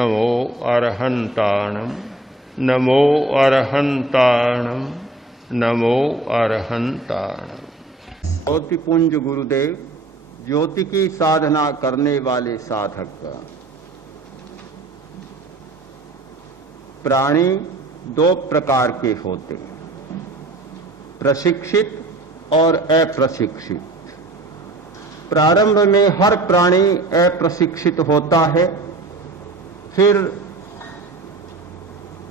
नमो अरहंताणम नमो अरहंताणम नमो अरहंताणम। ज्योति पुंज गुरुदेव, ज्योति की साधना करने वाले साधक। प्राणी दो प्रकार के होते हैं, प्रशिक्षित और अप्रशिक्षित। प्रारंभ में हर प्राणी अप्रशिक्षित होता है, फिर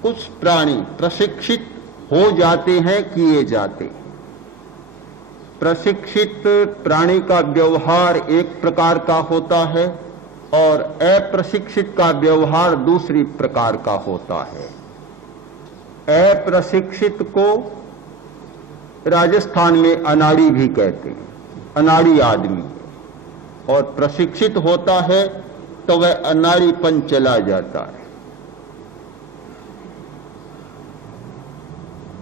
कुछ प्राणी प्रशिक्षित हो जाते हैं, किए जाते हैं। प्रशिक्षित प्राणी का व्यवहार एक प्रकार का होता है और अप्रशिक्षित का व्यवहार दूसरी प्रकार का होता है। अप्रशिक्षित को राजस्थान में अनाड़ी भी कहते हैं, अनाड़ी आदमी। और प्रशिक्षित होता है तो वह अनाड़ीपन चला जाता है।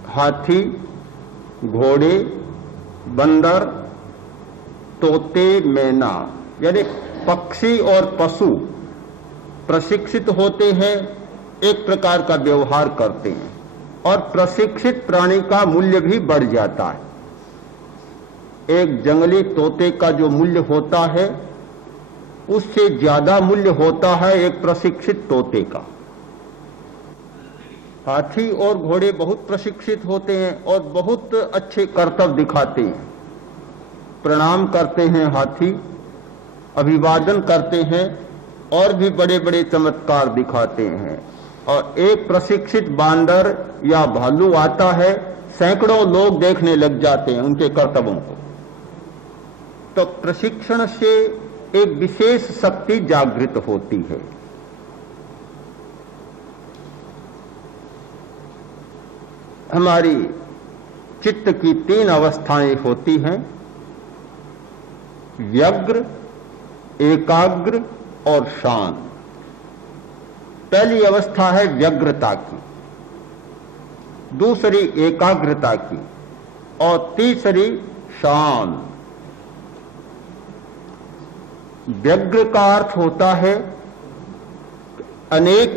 हाथी, घोड़े, बंदर, तोते, मैना यानी पक्षी और पशु प्रशिक्षित होते हैं, एक प्रकार का व्यवहार करते हैं और प्रशिक्षित प्राणी का मूल्य भी बढ़ जाता है। एक जंगली तोते का जो मूल्य होता है उससे ज्यादा मूल्य होता है एक प्रशिक्षित तोते का। हाथी और घोड़े बहुत प्रशिक्षित होते हैं और बहुत अच्छे करतब दिखाते हैं। प्रणाम करते हैं हाथी, अभिवादन करते हैं और भी बड़े बड़े चमत्कार दिखाते हैं। और एक प्रशिक्षित बांदर या भालू आता है, सैकड़ों लोग देखने लग जाते हैं उनके करतबों को। तो प्रशिक्षण से एक विशेष शक्ति जागृत होती है। हमारी चित्त की तीन अवस्थाएं होती हैं, व्यग्र, एकाग्र और शांत। पहली अवस्था है व्यग्रता की, दूसरी एकाग्रता की और तीसरी शांत। व्यग्र का अर्थ होता है अनेक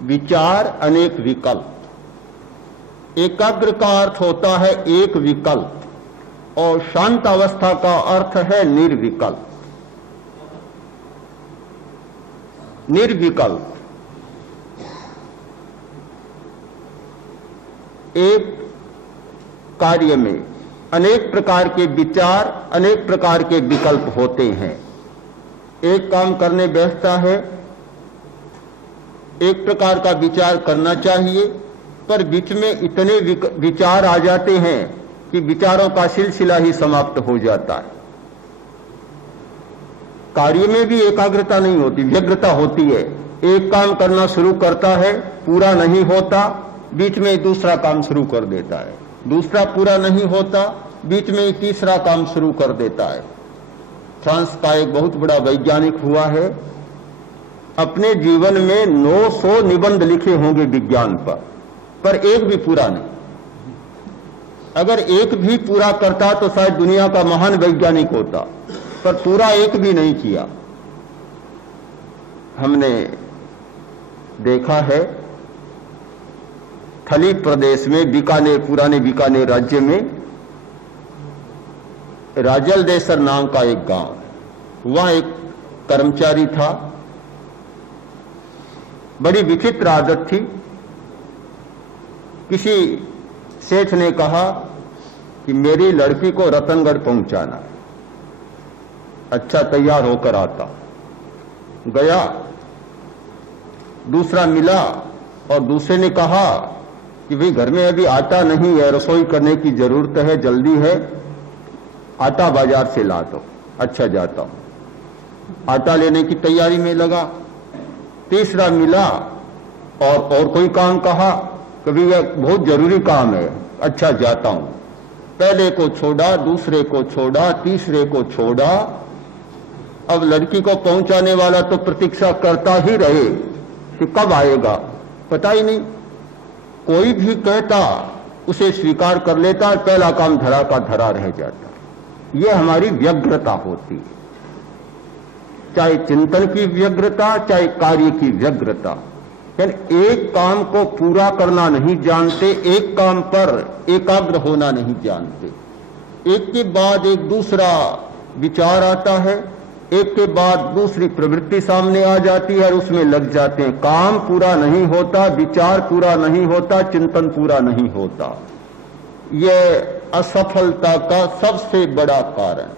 विचार, अनेक विकल्प। एकाग्र का अर्थ होता है एक विकल्प और शांत अवस्था का अर्थ है निर्विकल्प। निर्विकल्प एक कार्य में अनेक प्रकार के विचार, अनेक प्रकार के विकल्प होते हैं। एक काम करने बैठता है, एक प्रकार का विचार करना चाहिए, पर बीच में इतने विचार आ जाते हैं कि विचारों का सिलसिला ही समाप्त हो जाता है। कार्य में भी एकाग्रता नहीं होती, व्यग्रता होती है। एक काम करना शुरू करता है, पूरा नहीं होता, बीच में दूसरा काम शुरू कर देता है। दूसरा पूरा नहीं होता, बीच में तीसरा काम शुरू कर देता है। फ्रांस का एक बहुत बड़ा वैज्ञानिक हुआ है, अपने जीवन में 900 निबंध लिखे होंगे विज्ञान पर एक भी पूरा नहीं। अगर एक भी पूरा करता तो शायद दुनिया का महान वैज्ञानिक होता, पर पूरा एक भी नहीं किया। हमने देखा है थली प्रदेश में बीकानेर, पुराने बीकानेर राज्य में राजलदेसर नाम का एक गांव है। वहां एक कर्मचारी था, बड़ी विचित्र आदत थी। किसी सेठ ने कहा कि मेरी लड़की को रतनगढ़ पहुंचाना है। अच्छा, तैयार होकर आता, गया, दूसरा मिला और दूसरे ने कहा कि भाई घर में अभी आटा नहीं है, रसोई करने की जरूरत है, जल्दी है, आटा बाजार से ला दो। अच्छा, जाता हूं। आटा लेने की तैयारी में लगा। तीसरा मिला और कोई काम कहा, कभी यह बहुत जरूरी काम है। अच्छा, जाता हूं। पहले को छोड़ा, दूसरे को छोड़ा, तीसरे को छोड़ा। अब लड़की को पहुंचाने वाला तो प्रतीक्षा करता ही रहे कि कब आएगा, पता ही नहीं। कोई भी कहता उसे स्वीकार कर लेता और पहला काम धरा का धरा रह जाता। यह हमारी व्यग्रता होती है। चाहे चिंतन की व्यग्रता, चाहे कार्य की व्यग्रता। यानी एक काम को पूरा करना नहीं जानते, एक काम पर एकाग्र होना नहीं जानते। एक के बाद एक दूसरा विचार आता है, एक के बाद दूसरी प्रवृत्ति सामने आ जाती है और उसमें लग जाते हैं। काम पूरा नहीं होता, विचार पूरा नहीं होता, चिंतन पूरा नहीं होता। यह असफलता का सबसे बड़ा कारण।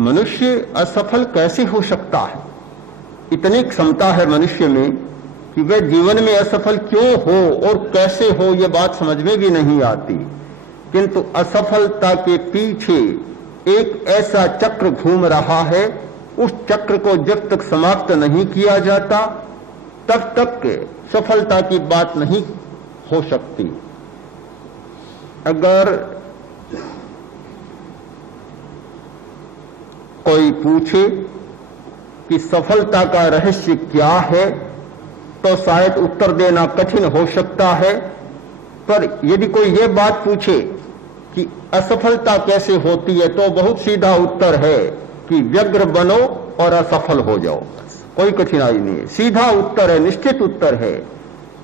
मनुष्य असफल कैसे हो सकता है? इतनी क्षमता है मनुष्य में कि वह जीवन में असफल क्यों हो और कैसे हो, यह बात समझ में भी नहीं आती। किंतु असफलता के पीछे एक ऐसा चक्र घूम रहा है, उस चक्र को जब तक समाप्त नहीं किया जाता तब तक सफलता की बात नहीं हो सकती। अगर कोई पूछे कि सफलता का रहस्य क्या है, तो शायद उत्तर देना कठिन हो सकता है। पर यदि कोई ये बात पूछे कि असफलता कैसे होती है, तो बहुत सीधा उत्तर है कि व्यग्र बनो और असफल हो जाओ। कोई कठिनाई नहीं है, सीधा उत्तर है, निश्चित उत्तर है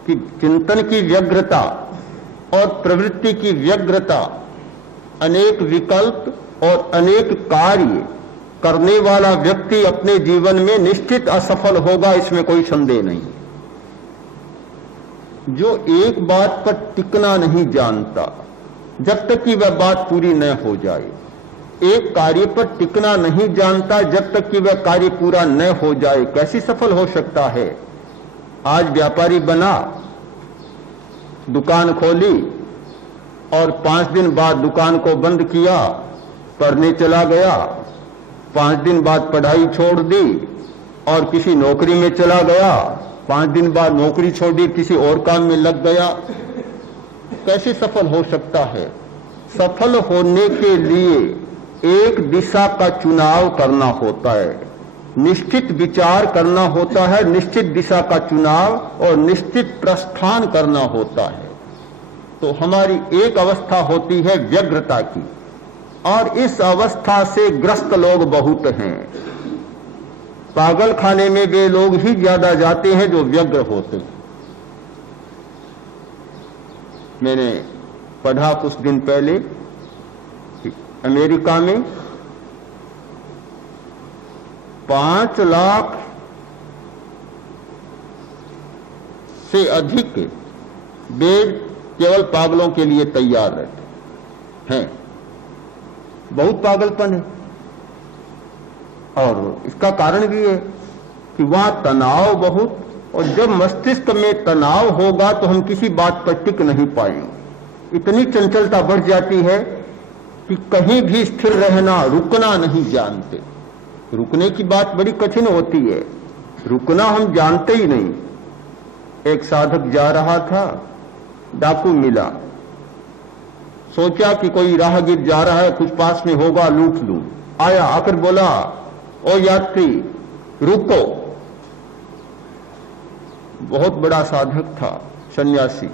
कि चिंतन की व्यग्रता और प्रवृत्ति की व्यग्रता, अनेक विकल्प और अनेक कार्य करने वाला व्यक्ति अपने जीवन में निश्चित असफल होगा, इसमें कोई संदेह नहीं। जो एक बात पर टिकना नहीं जानता जब तक कि वह बात पूरी न हो जाए, एक कार्य पर टिकना नहीं जानता जब तक कि वह कार्य पूरा न हो जाए, कैसे सफल हो सकता है? आज व्यापारी बना, दुकान खोली और 5 दिन बाद दुकान को बंद किया, पढ़ने चला गया, 5 दिन बाद पढ़ाई छोड़ दी और किसी नौकरी में चला गया, 5 दिन बाद नौकरी छोड़ दी, किसी और काम में लग गया। कैसे सफल हो सकता है? सफल होने के लिए एक दिशा का चुनाव करना होता है, निश्चित विचार करना होता है, निश्चित दिशा का चुनाव और निश्चित प्रस्थान करना होता है। तो हमारी एक अवस्था होती है व्यग्रता की, और इस अवस्था से ग्रस्त लोग बहुत हैं। पागल खाने में वे लोग ही ज्यादा जाते हैं जो व्यग्र होते हैं। मैंने पढ़ा कुछ दिन पहले कि अमेरिका में 5 लाख से अधिक बेड केवल पागलों के लिए तैयार रहते हैं। बहुत पागलपन है, और इसका कारण भी है कि वहां तनाव बहुत, और जब मस्तिष्क में तनाव होगा तो हम किसी बात पर टिक नहीं पाएंगे। इतनी चंचलता बढ़ जाती है कि कहीं भी स्थिर रहना, रुकना नहीं जानते। रुकने की बात बड़ी कठिन होती है, रुकना हम जानते ही नहीं। एक साधक जा रहा था, डाकू मिला, सोचा कि कोई राहगीर जा रहा है, कुछ पास में होगा, लूट लूं। आया, आकर बोला, ओ यात्री रुको। बहुत बड़ा साधक था, सन्यासी।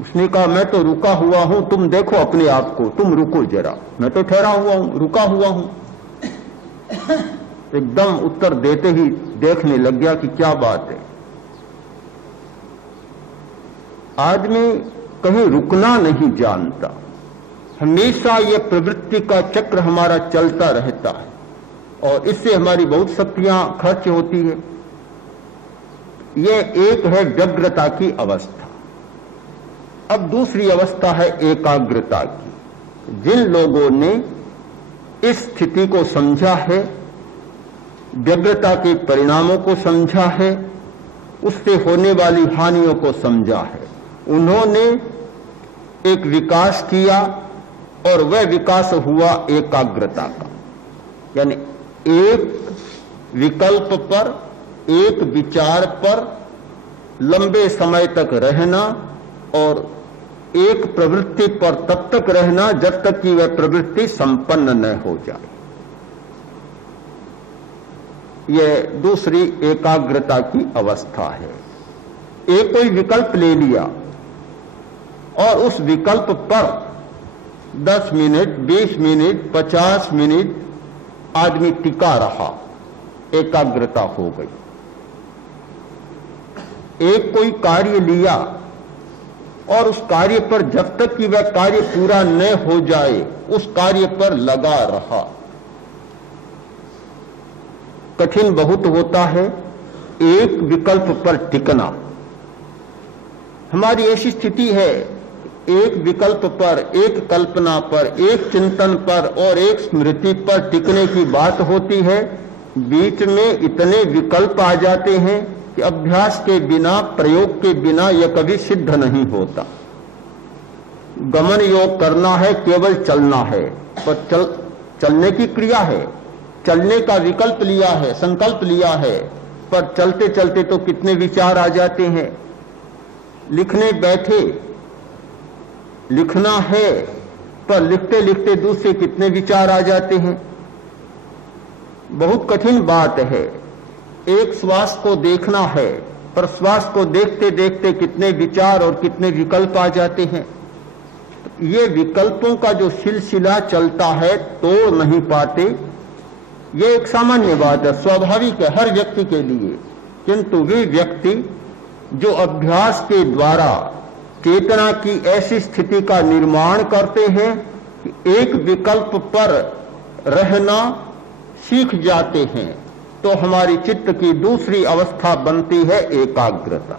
उसने कहा, मैं तो रुका हुआ हूं, तुम देखो अपने आप को, तुम रुको जरा। मैं तो ठहरा हुआ हूं, रुका हुआ हूं। एकदम उत्तर देते ही देखने लग गया कि क्या बात है। आदमी कहीं रुकना नहीं जानता, हमेशा यह प्रवृत्ति का चक्र हमारा चलता रहता है, और इससे हमारी बहुत शक्तियां खर्च होती है। यह एक है व्यग्रता की अवस्था। अब दूसरी अवस्था है एकाग्रता की। जिन लोगों ने इस स्थिति को समझा है, व्यग्रता के परिणामों को समझा है, उससे होने वाली हानियों को समझा है, उन्होंने एक विकास किया, और वह विकास हुआ एकाग्रता का। यानी एक विकल्प पर, एक विचार पर लंबे समय तक रहना, और एक प्रवृत्ति पर तब तक रहना जब तक कि वह प्रवृत्ति संपन्न न हो जाए। यह दूसरी एकाग्रता की अवस्था है। एक कोई विकल्प ले लिया और उस विकल्प पर 10 मिनट, 20 मिनट, 50 मिनट आदमी टिका रहा, एकाग्रता हो गई। एक कोई कार्य लिया और उस कार्य पर जब तक कि वह कार्य पूरा न हो जाए उस कार्य पर लगा रहा। कठिन बहुत होता है एक विकल्प पर टिकना। हमारी ऐसी स्थिति है, एक विकल्प पर, एक कल्पना पर, एक चिंतन पर और एक स्मृति पर टिकने की बात होती है, बीच में इतने विकल्प आ जाते हैं कि अभ्यास के बिना, प्रयोग के बिना यह कभी सिद्ध नहीं होता। गमन योग करना है, केवल चलना है, पर चलने की क्रिया है, चलने का विकल्प लिया है, संकल्प लिया है, पर चलते चलते तो कितने विचार आ जाते हैं। लिखने बैठे, लिखना है, पर लिखते लिखते दूसरे कितने विचार आ जाते हैं। बहुत कठिन बात है। एक श्वास को देखना है, पर श्वास को देखते देखते कितने विचार और कितने विकल्प आ जाते हैं। ये विकल्पों का जो सिलसिला चलता है तोड़ नहीं पाते। ये एक सामान्य बात है, स्वाभाविक है हर व्यक्ति के लिए। किंतु वे व्यक्ति जो अभ्यास के द्वारा चेतना की ऐसी स्थिति का निर्माण करते हैं कि एक विकल्प पर रहना सीख जाते हैं, तो हमारी चित्त की दूसरी अवस्था बनती है एकाग्रता।